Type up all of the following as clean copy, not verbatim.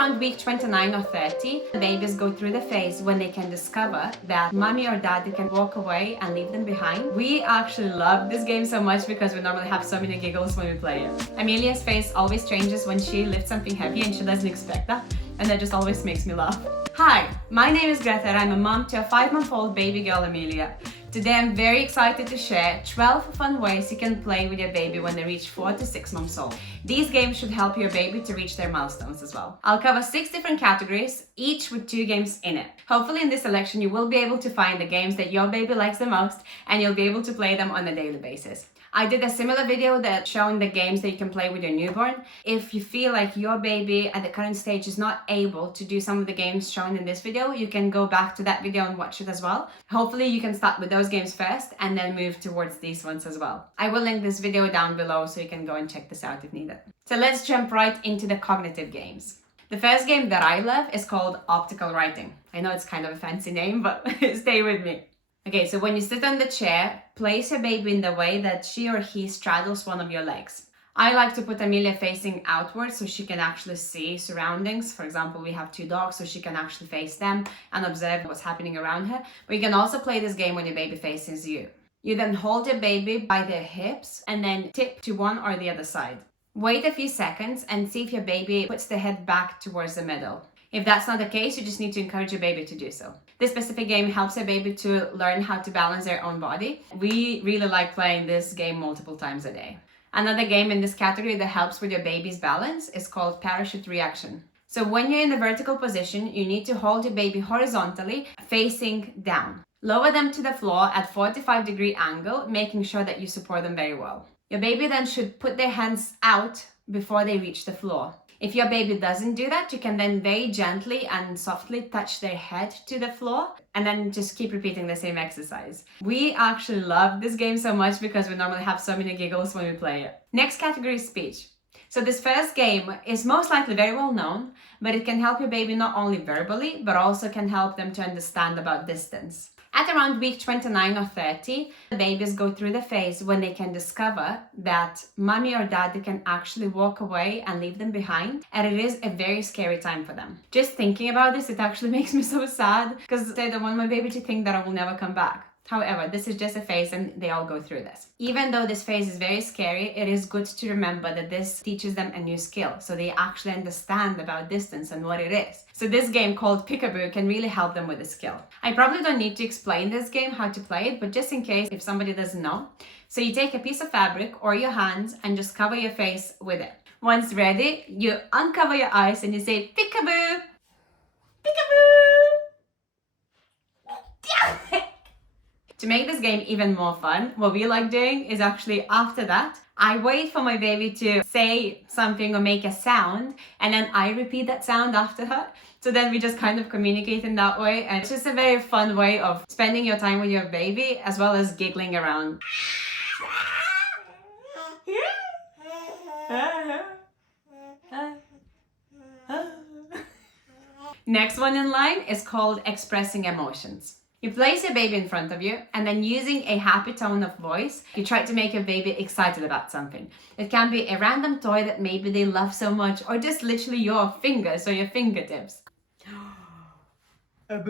around week 29 or 30, babies go through the phase when they can discover that mommy or daddy can walk away and leave them behind. We actually love this game so much because we normally have so many giggles when we play it. Amelia's face always changes when she lifts something heavy and she doesn't expect that, and that just always makes me laugh. Hi, my name is Greta and I'm a mom to a 5-month-old baby girl Amelia. Today I'm very excited to share 12 fun ways you can play with your baby when they reach 4 to 6 months old. These games should help your baby to reach their milestones as well. I'll cover 6 different categories, each with 2 games in it. Hopefully in this selection you will be able to find the games that your baby likes the most and you'll be able to play them on a daily basis. I did a similar video that showing the games that you can play with your newborn. If you feel like your baby at the current stage is not able to do some of the games shown in this video, you can go back to that video and watch it as well. Hopefully you can start with those games first and then move towards these ones as well. I will link this video down below so you can go and check this out if needed. So let's jump right into the cognitive games. The first game that I love is called optical writing. I know it's kind of a fancy name, but stay with me. Okay, so when you sit on the chair, place your baby in the way that she or he straddles one of your legs. I like to put Amelia facing outwards so she can actually see surroundings. For example, we have 2 dogs, so she can actually face them and observe what's happening around her. But you can also play this game when your baby faces you. You then hold your baby by their hips and then tip to one or the other side. Wait a few seconds and see if your baby puts the head back towards the middle. If that's not the case, you just need to encourage your baby to do so. This specific game helps your baby to learn how to balance their own body. We really like playing this game multiple times a day. Another game in this category that helps with your baby's balance is called parachute reaction. So when you're in the vertical position, you need to hold your baby horizontally, facing down. Lower them to the floor at 45-degree angle, making sure that you support them very well. Your baby then should put their hands out before they reach the floor. If your baby doesn't do that, you can then very gently and softly touch their head to the floor and then just keep repeating the same exercise. We actually love this game so much because we normally have so many giggles when we play it. Next category is speech. So this first game is most likely very well known, but it can help your baby not only verbally, but also can help them to understand about distance. At around week 29 or 30, babies go through the phase when they can discover that mommy or daddy can actually walk away and leave them behind, and it is a very scary time for them. Just thinking about this, it actually makes me so sad because I don't want my baby to think that I will never come back. However, this is just a phase and they all go through this. Even though this phase is very scary, it is good to remember that this teaches them a new skill, so they actually understand about distance and what it is. So this game called Peekaboo can really help them with the skill. I probably don't need to explain this game, how to play it, but just in case if somebody doesn't know. So you take a piece of fabric or your hands and just cover your face with it. Once ready, you uncover your eyes and you say Peekaboo! Peekaboo! To make this game even more fun, what we like doing is actually after that, I wait for my baby to say something or make a sound, and then I repeat that sound after her. So then we just kind of communicate in that way, and it's just a very fun way of spending your time with your baby as well as giggling around. Next one in line is called expressing emotions. You place your baby in front of you and then using a happy tone of voice, you try to make your baby excited about something. It can be a random toy that maybe they love so much or just literally your fingers or your fingertips. And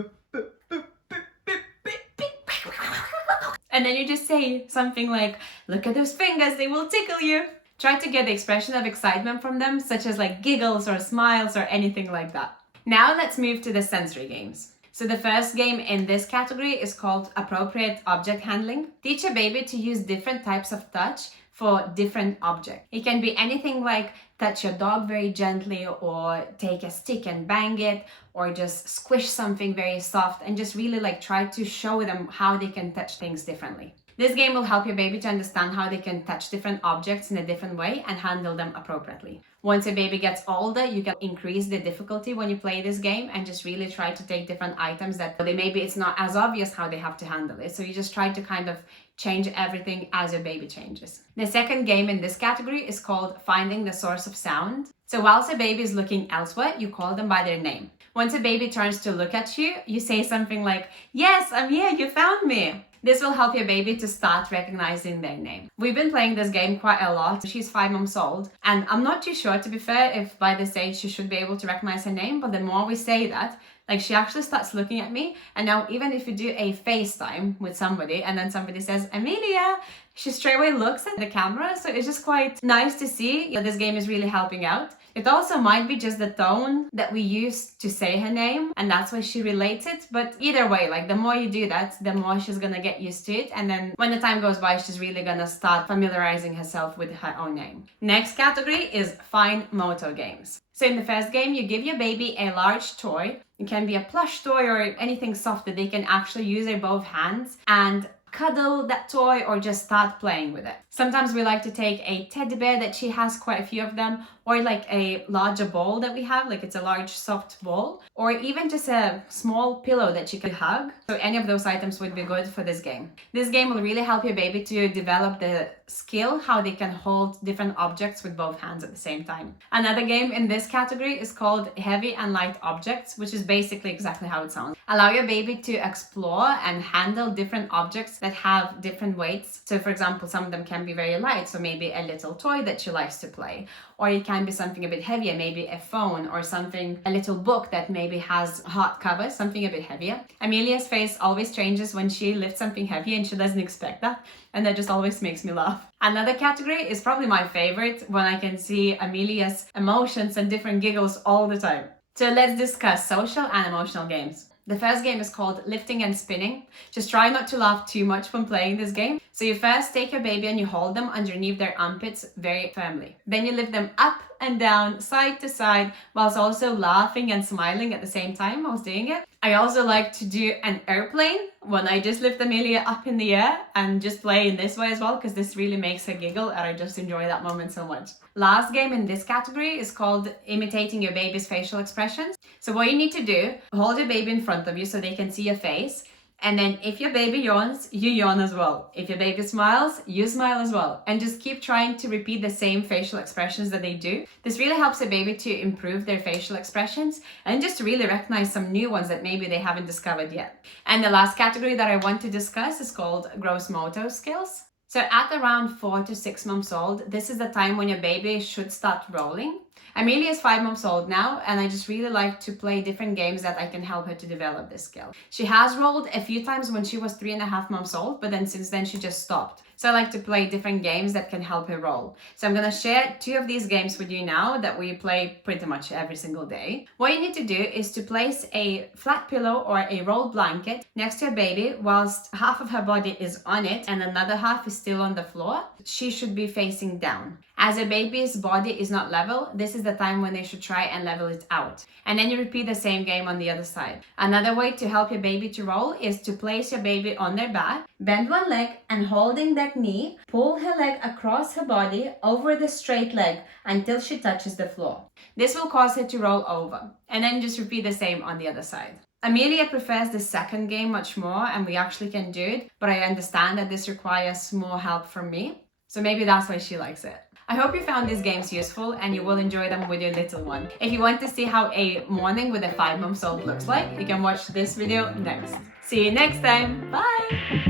then you just say something like, look at those fingers, they will tickle you. Try to get the expression of excitement from them, such as like giggles or smiles or anything like that. Now let's move to the sensory games. So the first game in this category is called appropriate object handling. Teach a baby to use different types of touch for different objects. It can be anything like touch your dog very gently, or take a stick and bang it, or just squish something very soft and just really like try to show them how they can touch things differently. This game will help your baby to understand how they can touch different objects in a different way and handle them appropriately. Once your baby gets older, you can increase the difficulty when you play this game and just really try to take different items that maybe it's not as obvious how they have to handle it. So you just try to kind of change everything as your baby changes. The second game in this category is called finding the source of sound. So whilst a baby is looking elsewhere, you call them by their name. Once a baby turns to look at you, you say something like, yes, I'm here, you found me. This will help your baby to start recognizing their name. We've been playing this game quite a lot. She's 5 months old, and I'm not too sure, to be fair, if by this age she should be able to recognize her name, but the more we say that, like, she actually starts looking at me. And now even if you do a FaceTime with somebody and then somebody says, Amelia, she straight away looks at the camera. So it's just quite nice to see that this game is really helping out. It also might be just the tone that we use to say her name, and that's why she relates it. But either way, like, the more you do that, the more she's gonna get used to it. And then when the time goes by, she's really gonna start familiarizing herself with her own name. Next category is fine motor games. So in the first game, you give your baby a large toy. It can be a plush toy or anything soft that they can actually use their both hands and cuddle that toy or just start playing with it. Sometimes we like to take a teddy bear that she has, quite a few of them, or like a larger ball that we have, like it's a large soft ball, or even just a small pillow that she could hug. So any of those items would be good for this game. This game will really help your baby to develop the skill how they can hold different objects with both hands at the same time. Another game in this category is called Heavy and Light Objects, which is basically exactly how it sounds. Allow your baby to explore and handle different objects that have different weights. So for example, some of them can be very light, so maybe a little toy that she likes to play, or it can be something a bit heavier, maybe a phone or something, a little book that maybe has hard covers, something a bit heavier. Amelia's face always changes when she lifts something heavy and she doesn't expect that, and that just always makes me laugh. Another category is probably my favorite, when I can see Amelia's emotions and different giggles all the time. So let's discuss social and emotional games. The first game is called Lifting and Spinning. Just try not to laugh too much when playing this game. So you first take your baby and you hold them underneath their armpits very firmly. Then you lift them up and down, side to side, whilst also laughing and smiling at the same time whilst doing it. I also like to do an airplane when I just lift Amelia up in the air and just play in this way as well, because this really makes her giggle and I just enjoy that moment so much. Last game in this category is called Imitating Your Baby's Facial Expressions. So what you need to do, hold your baby in front of you so they can see your face. And then if your baby yawns, you yawn as well. If your baby smiles, you smile as well. And just keep trying to repeat the same facial expressions that they do. This really helps a baby to improve their facial expressions and just to really recognize some new ones that maybe they haven't discovered yet. And the last category that I want to discuss is called gross motor skills. So at around 4 to 6 months old, this is the time when your baby should start rolling. Amelia is 5 months old now, and I just really like to play different games that I can help her to develop this skill. She has rolled a few times when she was 3.5 months old, but then since then she just stopped. So I like to play different games that can help her roll. So I'm gonna share 2 of these games with you now that we play pretty much every single day. What you need to do is to place a flat pillow or a rolled blanket next to your baby whilst half of her body is on it and another half is still on the floor. She should be facing down. As a baby's body is not level, this is the time when they should try and level it out. And then you repeat the same game on the other side. Another way to help your baby to roll is to place your baby on their back, bend one leg, and holding that knee, pull her leg across her body over the straight leg until she touches the floor. This will cause her to roll over. And then just repeat the same on the other side. Amelia prefers the second game much more, and we actually can do it, but I understand that this requires more help from me. So maybe that's why she likes it. I hope you found these games useful and you will enjoy them with your little one. If you want to see how a morning with a 5 months old looks like, you can watch this video next. See you next time. Bye!